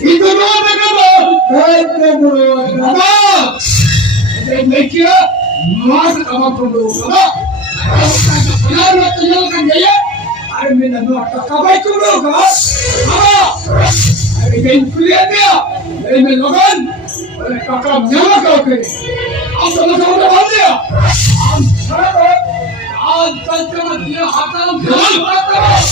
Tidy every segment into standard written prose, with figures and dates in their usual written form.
itu doa berkata, hati berkata, dan mereka masuk awak perlu kata, benar betul kan dia, ada mana doa kabai perlu kata, ada yang kuliah dia, ada yang logan, ada kakak nyala kau ke, asal asal ada dia, Al-Fatihah dia hatam Al-Fatihah.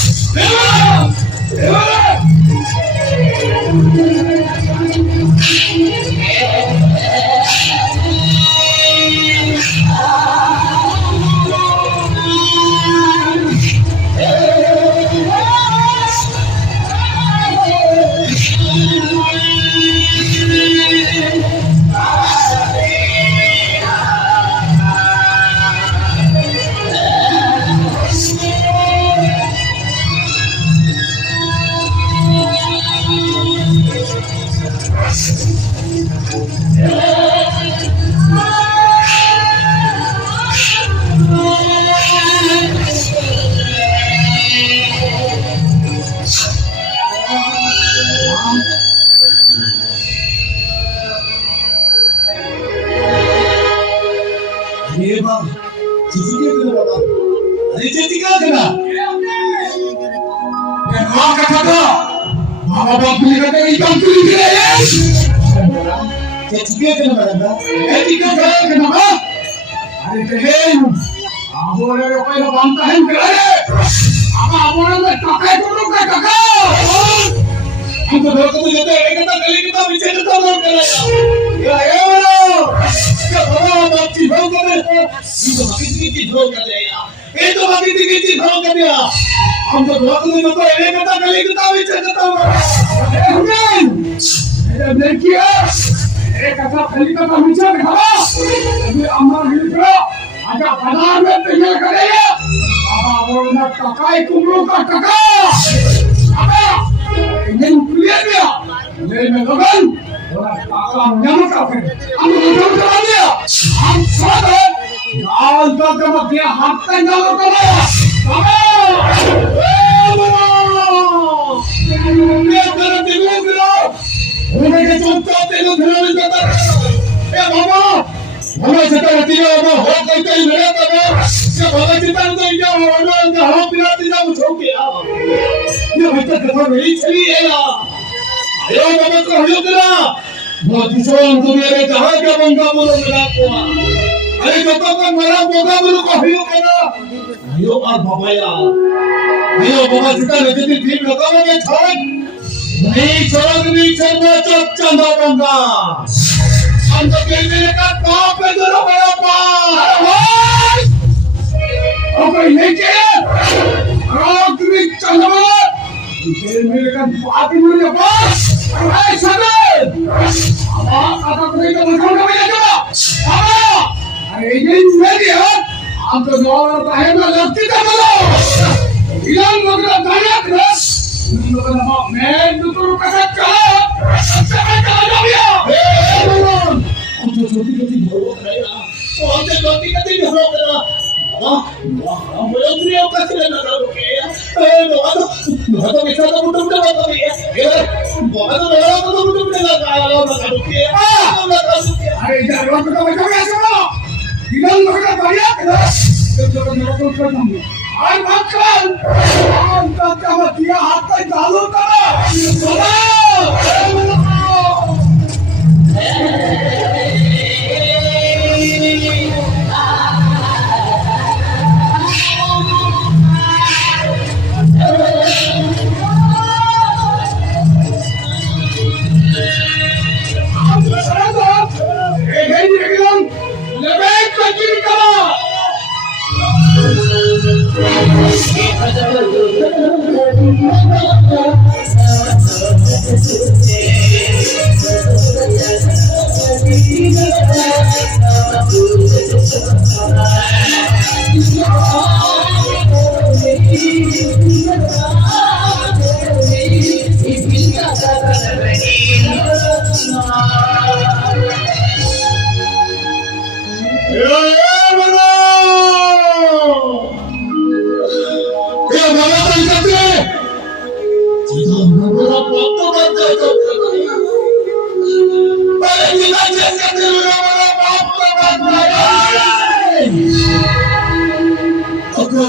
Tidak beberapa waktu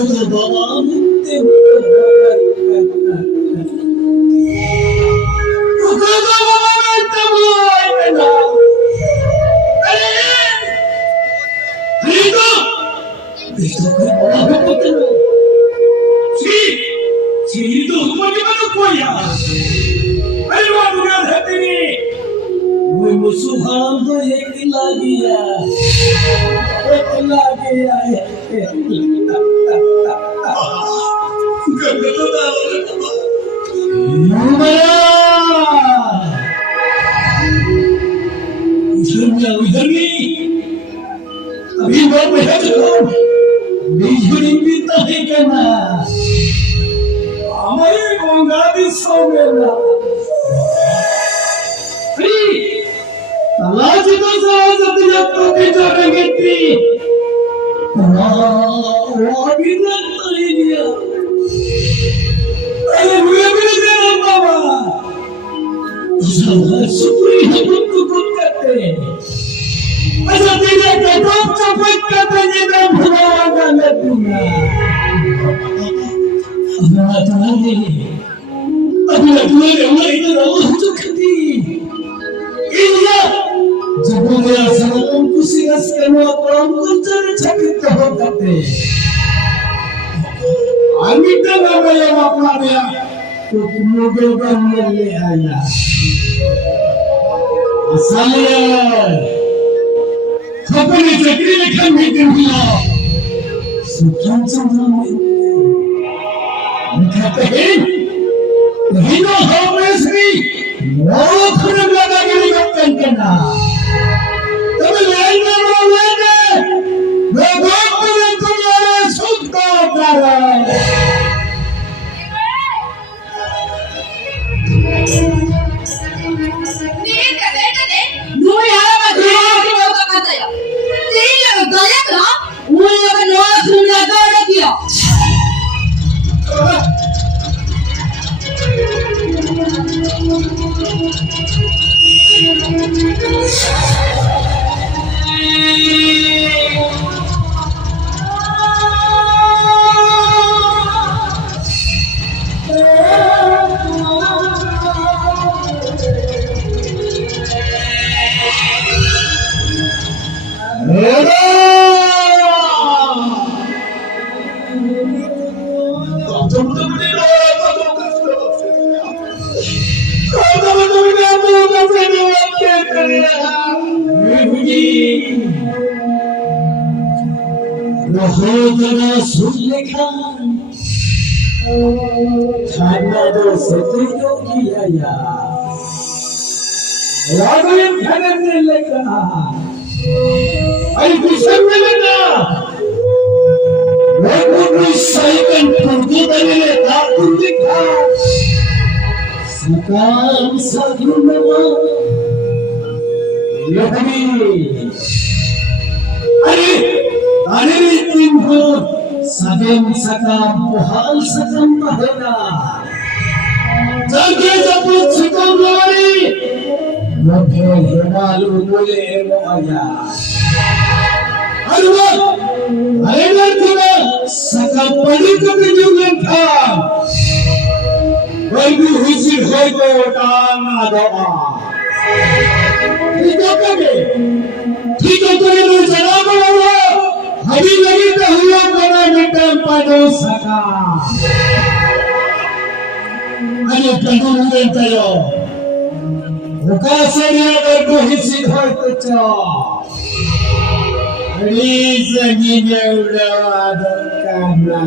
बाबा म्हणते अभी वो हमारे गोंगादी सोमेला तलाजीचा सहज तुझ्या टोपीच्या रंगेती अरे मुळे बाबा सुप्री करते अच्छा तिने कटोप चपट करते जिथे भुलावा गाले तुला अबला तुला एवढा इथं राहू चुकती इल्ला जबुया सनम कुसिगस कनो अपराम कुंचर छकित होते आम्ही तर बाबा वापरा दिया तो मुगे बनले आया असालिया खपरी चक्री लेखन मीटिंग दिला सुखांचं नाम हिनो होमेश्री मोखन लगा गेली गप्पन केना तब लेना लेने मैं बाप ने तुम्हारे सुख को करा नीर कदे नु यार मधुर की लोग कहते हैं तेरी लोग गलत ना उन लोग नो सुनना दौड़ दिया Rohona Sulekhan Khana do Satyo kiya ya Raghavan Khanne lekha Ai Krishna melena Raghavan Saikan Purdu danile Kartu likha Sakam Sadhunama Lakshmi Are अरे तुमको सगम सकम पुहाल सकम बहेना जगे जब सुकम लोरी लगे हिमालु मुले मोया अरे नरकुना सकम पड़ी कभी जुगन था वही हुसी होय को टांग आदमा ठीक है तो ये जनाब बाबा अभी लगी तो हुआ बना बेटा पादो सका अरे कदू लेता यो होका से ये तो हिस्सी होय तो चो अरे सगी ने उड़वा दो कामना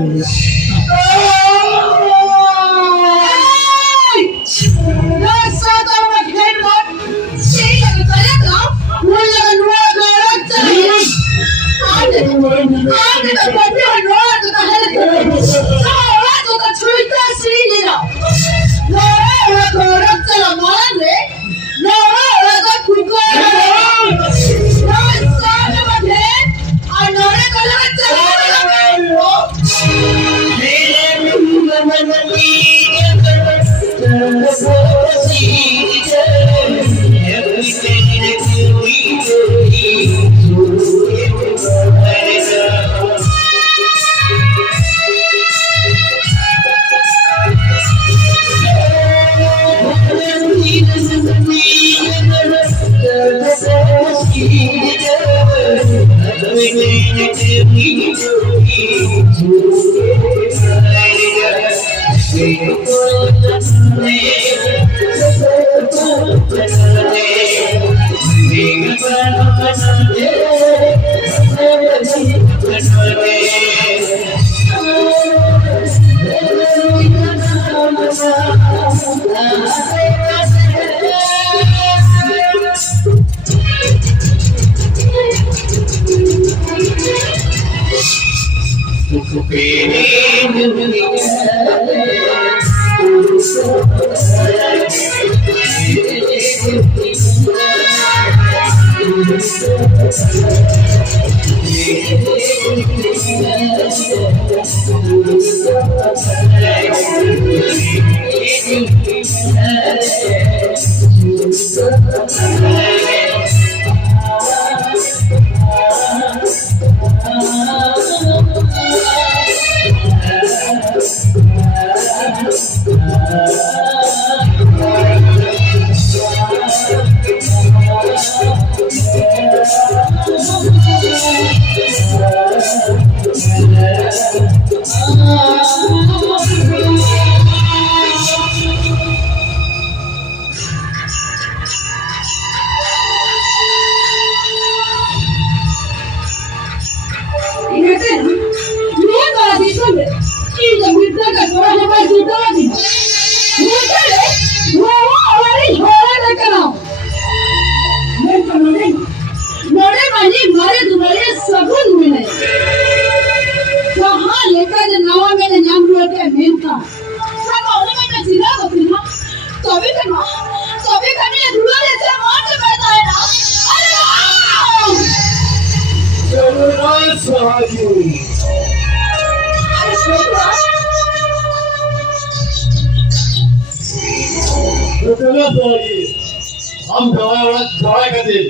हम दवाई का दे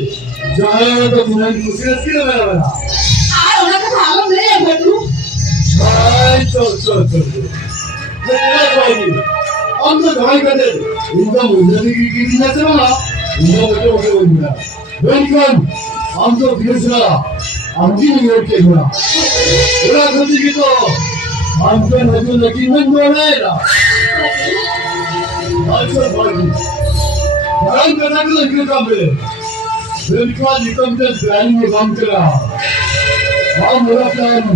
जाए तो तुम्हारी खुशी रखी ना मेरा हम तो दवाई का दे इनका मुझे की जैसे वाला इनका मुझे हो गया वेलकम हम तो फिर हम जी नहीं होते हुआ पूरा गलती की तो हम पे नजर लगी नहीं बोला है ना अच्छा भाई Orang kata tu lagi kamera. Berikut nikam tu berani nikam tu lah. Ham orang plan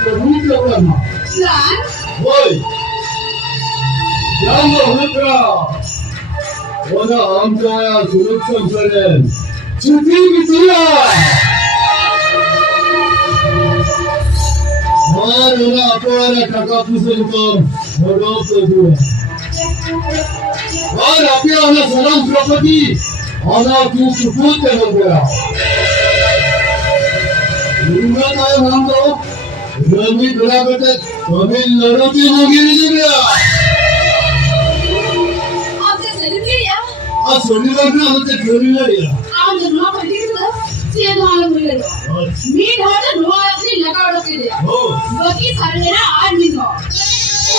terus orang. Plan? Boy. Jangan orang plan. Orang ham saya suruh sampai. Cuti kita. Orang apa orang kakak pusing tu. Orang tu. और आपके वाला सलाम द्रौपदी आना तू सुकून के हो गया लूंगा तो हम तो रंगी दुला बेटे कभी लड़ोती होगी नहीं गया आपसे सेलिब्रेट या आज सोनी लगना होते क्यों नहीं लिया आप जब ना पढ़ी तो ये मालूम मिले मीट हो तो नो अपनी लगा उड़ के दिया बाकी सारे मेरा आज नहीं हो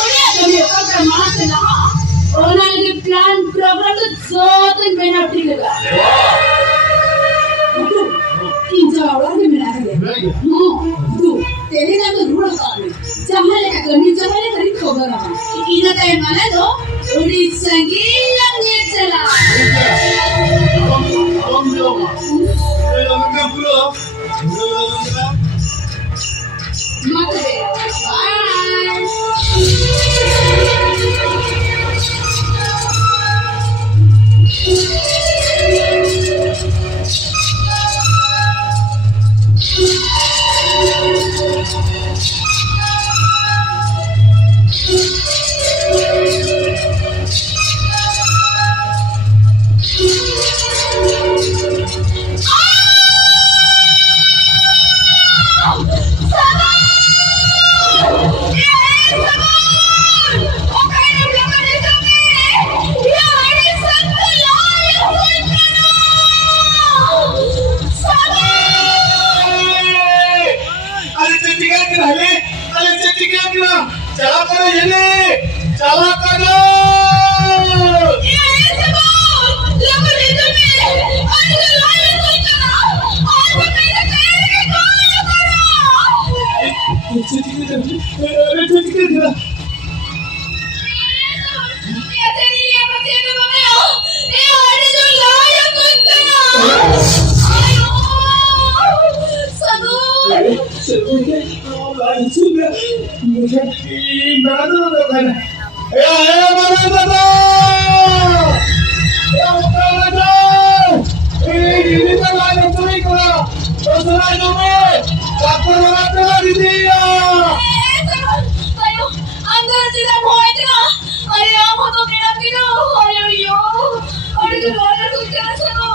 उन्हें कभी ऊपर मार से लगा उन्होंने प्लान प्रोग्राम तो जोतन में ना ठीक लगा तू तीन जवाब भी मिला है तू तेरे नाम तो रूढ़ काम है जहाँ लेकर करनी जहाँ लेकर करीब खबर आना इन्हें तय माने तो उड़ी संगीत लगने चला मत दे मुझे बड़ा दो खाना ayo, अंदर tidak mau itu lah. Ayo, aku tuh kena tidur. Ayo, yo. Ayo, jangan tuh kena sana.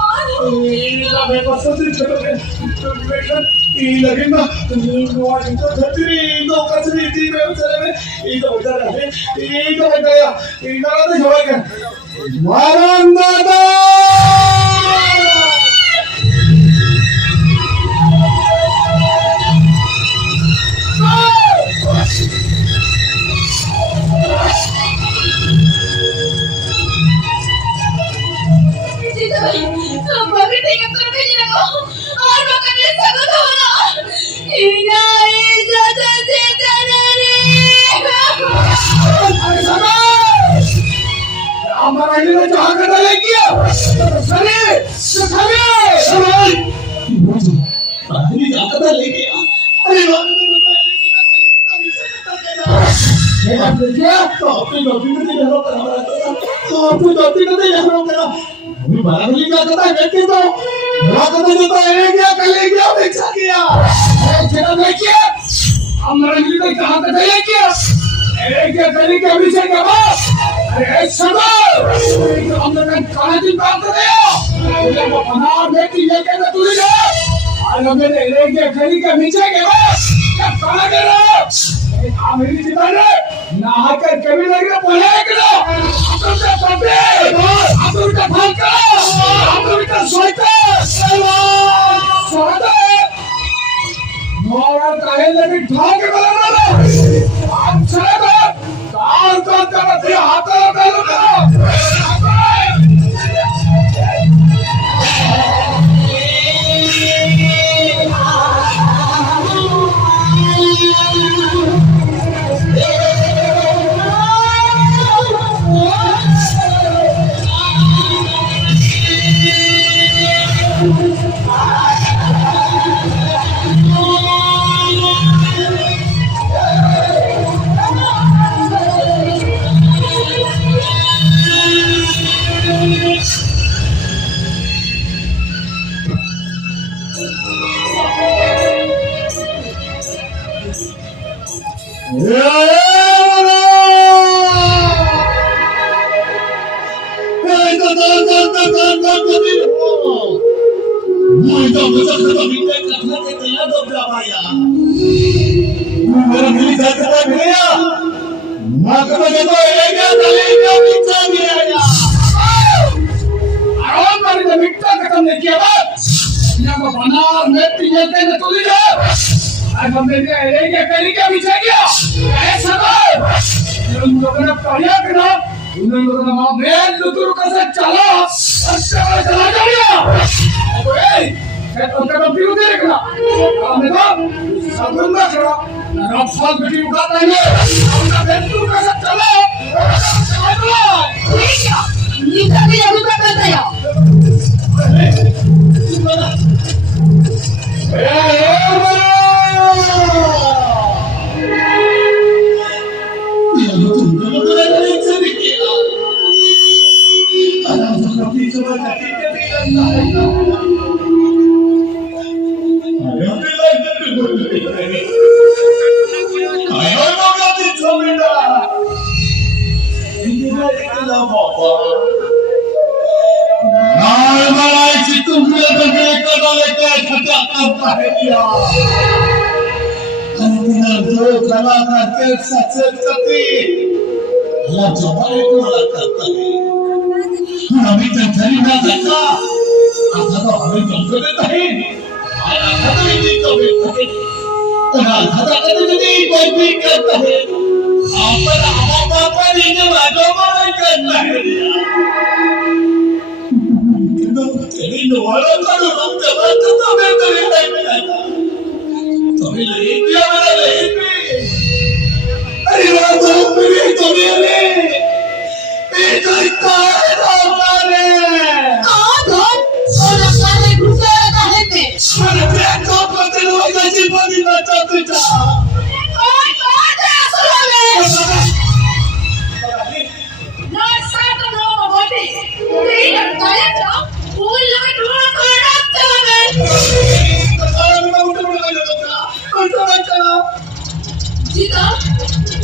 दिनाच्या तुझ्या काय काय ते असं ना सात नो बोटे ते काय फूल लगे ढूंढ काढत जिता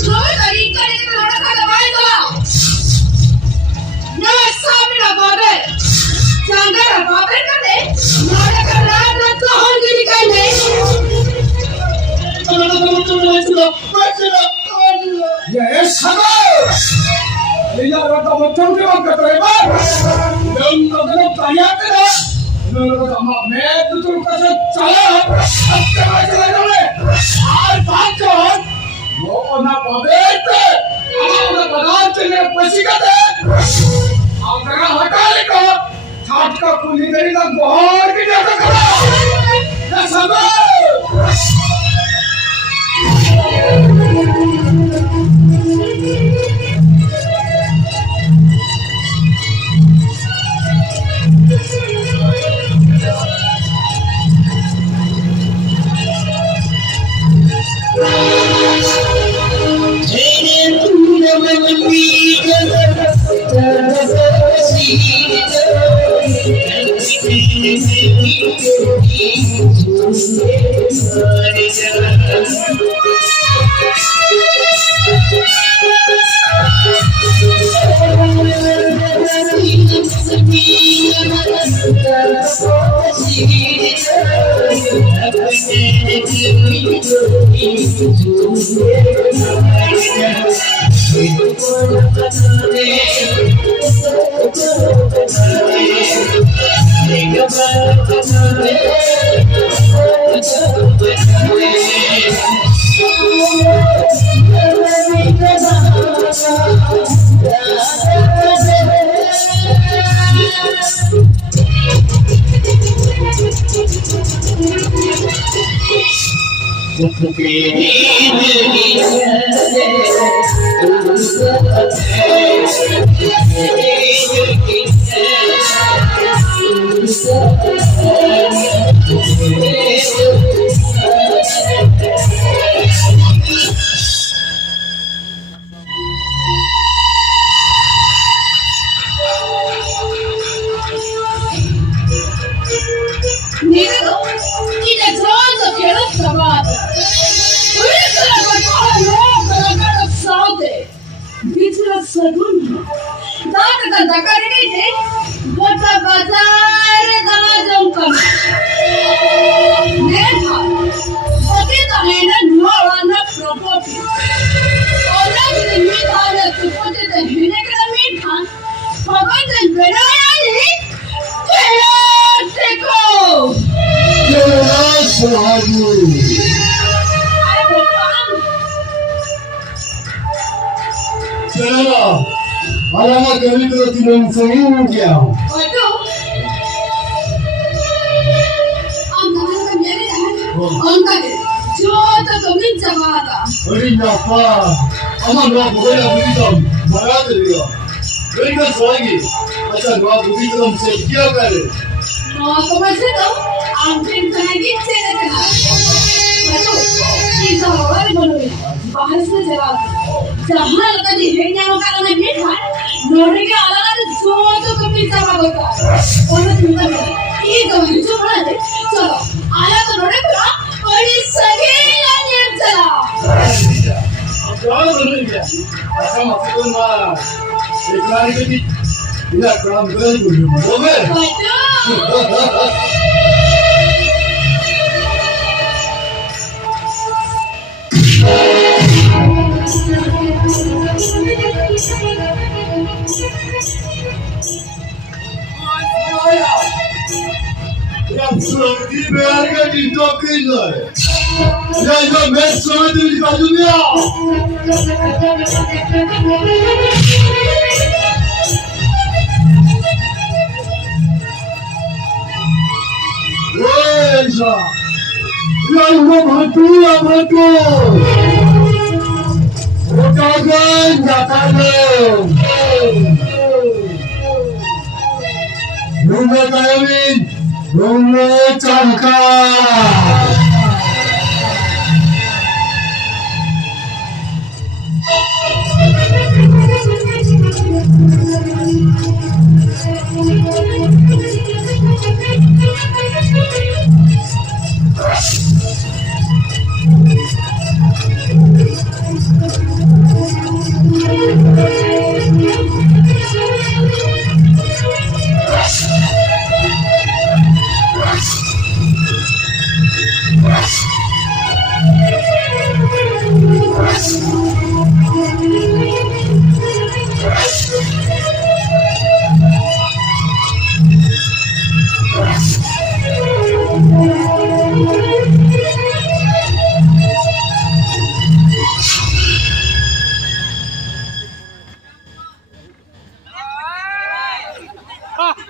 रोज तरी करे थोड़ा सा दवाई दो ना सामने बाबे चांगला बाबे करे मारे का रात रात को होल गिरी कर ले ये सदा लिया रता बच्चों के वक्त करे बार हम लोगों तैयार करे लोगों का मैं तुझको कैसे चला अच्छे में चला जाए आज बात कर वो ना पवेते हमारा पदार्थ ने पसीकते अगर हटा लेको छाट का पुली गरी का गोहर की जैसा करा ये सदा Alamak kami tu tidak sering dia. Waduh. Angkat जो तो कमी जमाता अरे नापा अमर ना बोले अभी तो मरा देगा मेरी बात सुनेगी अच्छा ना अभी तो हमसे क्या करे तो वैसे तो आप दिन कहेंगे चेहरे करना waduh kita orang बोलोगे बाहर से जवाब जहाँ लगा दिखेंगे वो क्या करना है खान नोटे के अलग जो तो कमी जमाता और ना चिंता करो ये कमी जो बना दे चलो आया तो नोटे पूरा और इस सगे लानियर चला क्या बोलेंगे ऐसा मत करो ना एक लाइन के भी इधर काम करेंगे बोले Di berga di tokyo. Ya yo messo di bajunya. Weza. Ya yo batu. Otagan jatagan. Nuna kayamin. Nuna cangka.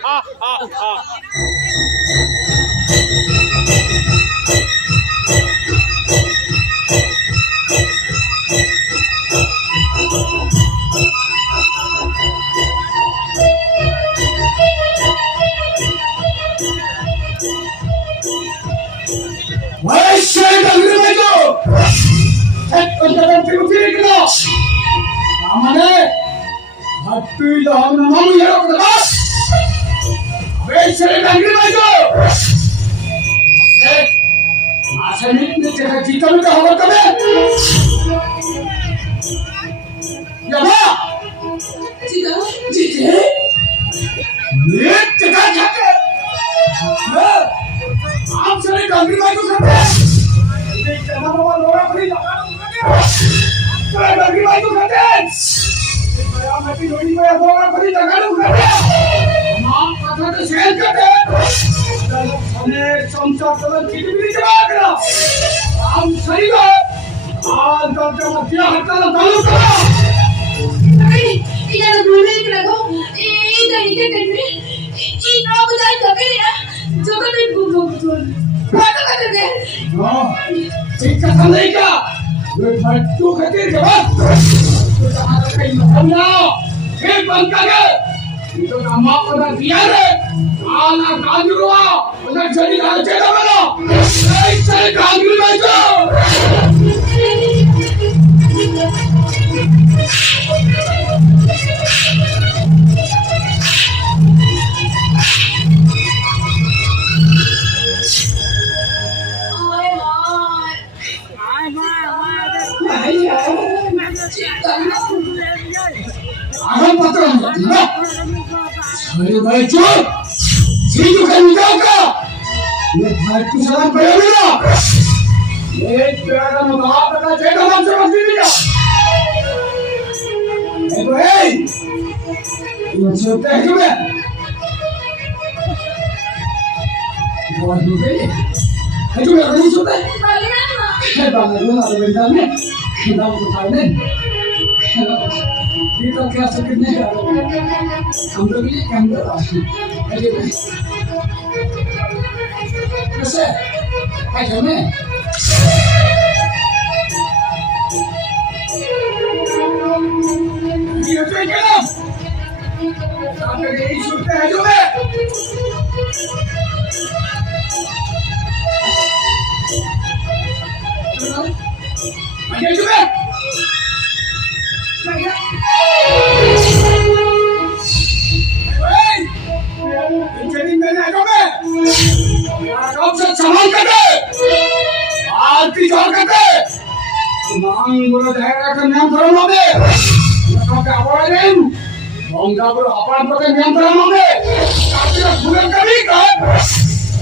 वैश्य डंगरी बाजू एक पंचवटी उतरी गेलो आम्हाने हट्टी जाऊन मामू येलो कदा वैश्य डंगरी बाजू एक आसनिक ने तेरा जीतन का हवा कबे याबा जीते ये चका छके आप सरे डंगरी बाजू करते बाबा लोरा खरी लगा सरे डंगरी बाजू करते बड़ा मटी लोड़ी पे लोरा खरी लगा मां कथा तो शेयर करते सने संसार चलन चिटबिली जमा करा हम सही है आज तक मध्य हत्ता चालू करा अरे इधर बोले इधर को इधर करने ये ना बुझाई कभी नहीं जो कभी बोल बात कर दे हां ठीक कथा नहीं क्या वे फट्टू खातिर जवाब तो कहां कहीं मतलब ना फिर बंद कर दे तो काम आपका दिया रे आला गाजुआ उधर चली गाल चला वाला नहीं चले गाजुआ में जो आगम पत्र ना अरे भाई चुप सीधू का निकाल का ये भाई तू सलाम करे ना ये तेरा का मुकाबला का जेठा नाम से मत दिया ए भाई ये सोते हैं क्यों बहुत दूर गई है तू नहीं सोता है बाबा ना तो बेटा ने खिला को खाने ये तो क्या सब कितने हम लोग ये काम कर रहे हैं अरे भाई कैसे है जमे ये तो क्या आप यही सुनते हैं जमे अरे जमे संभाल कर दे आरती जोड़ कर दे मांग बोलो जाएगा का नाम धरो में उसका क्या बोला नहीं बोंगा बोलो अपन पता नाम धरो में काफी का भूल कभी कर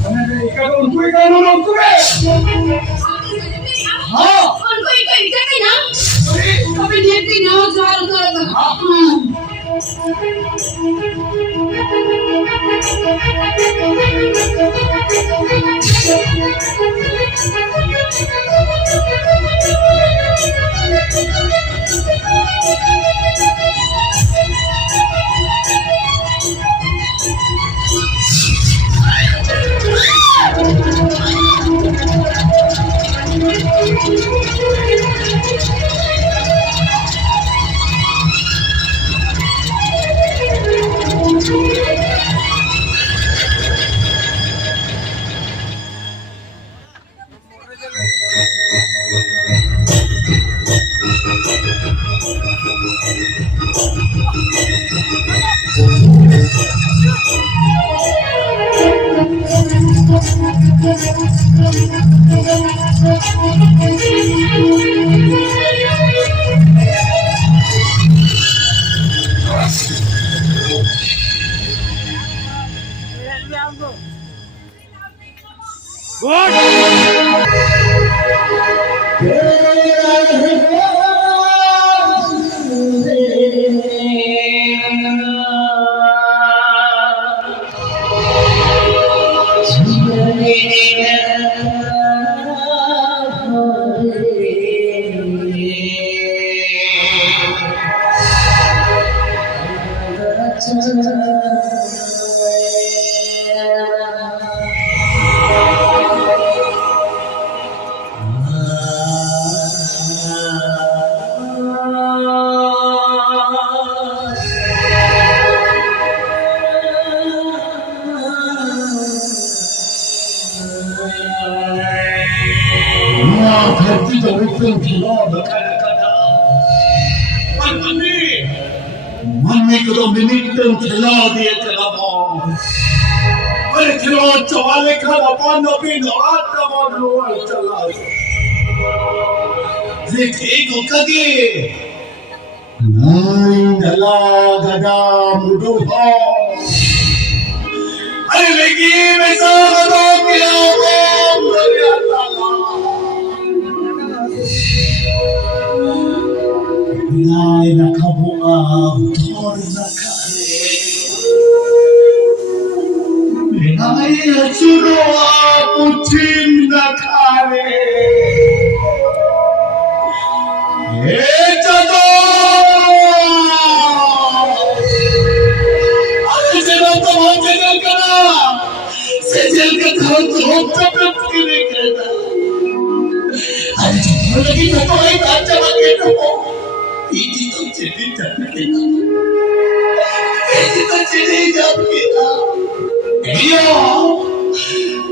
मैंने इका तो उनको ही करना ना उनको में हाँ उनको ही करते ना अरे कभी देखते ना जाल कर minitong kiladi at kalabang. Ay, kilod sa balik halapan na pinaat na magluwal talag. Zikigo kagi. Ay, dalaga na muduha. Ay, lagi may sa katong kilawang naliatalang. Ay, nakabuang tor na kare. Ay, atsuno aputin na kare. Eta to! Ay, senang tamang jenel ka na! Sejel ka tahon-tahon tapit kini ka na. Ay, jatuh lagi jatuh ay kaca lagi ito mo. Hindi to cerita kita. Hindi to cerita kita. Iya.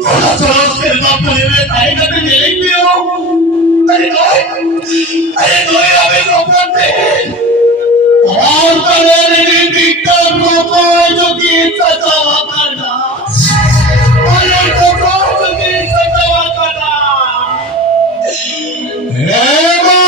Kalau terus kita berdiri tayo na piniling niyo. Ay doy kami soportin. Ang pananinindigtan mo ko yung sa tawa ka na. Ay ko ko yung sa tawa ka na. Ema!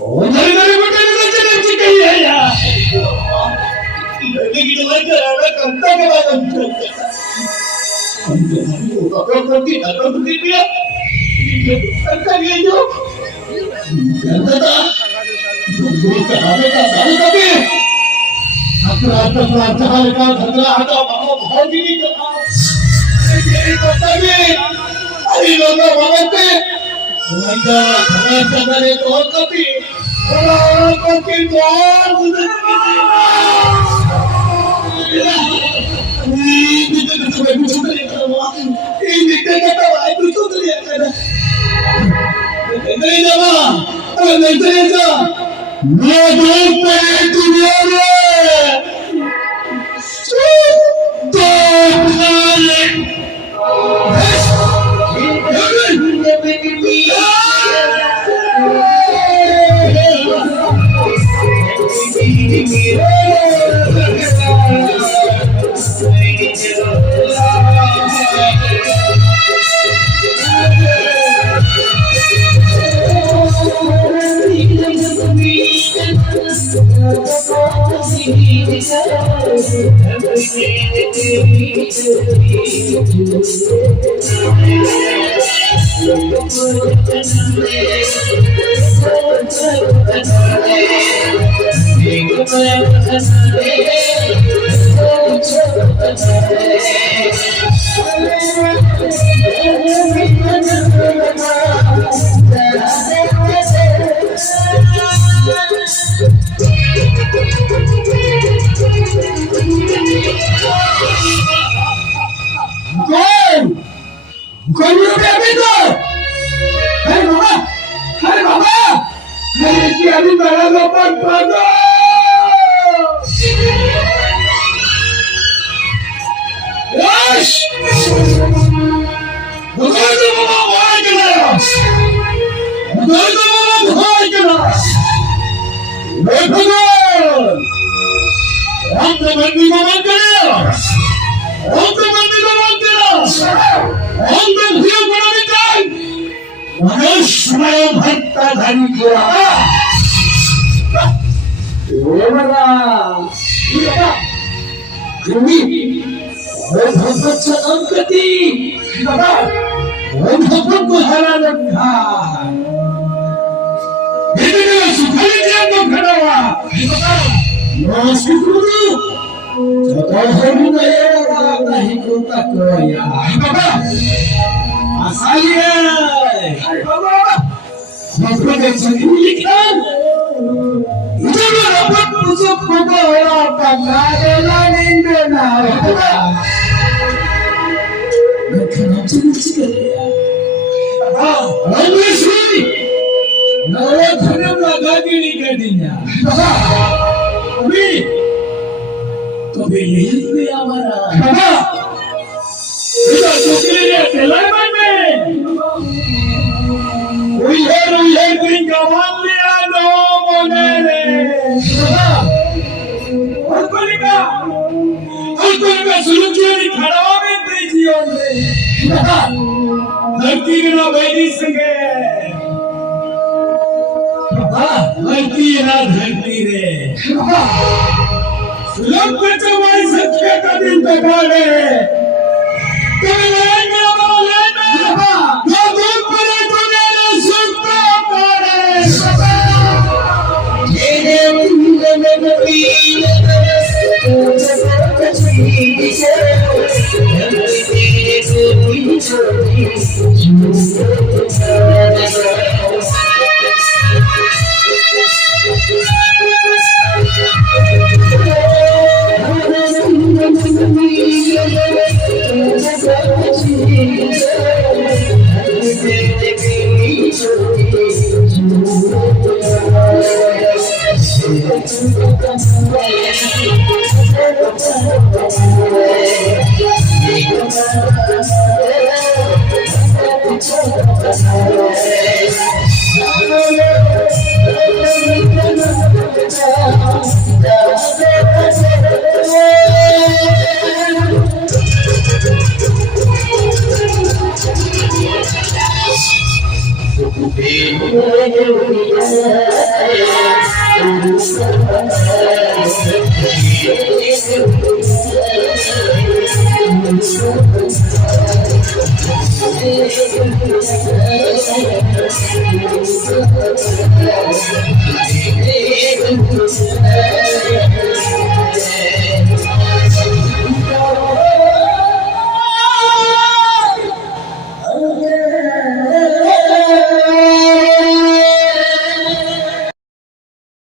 Oh, Thank you.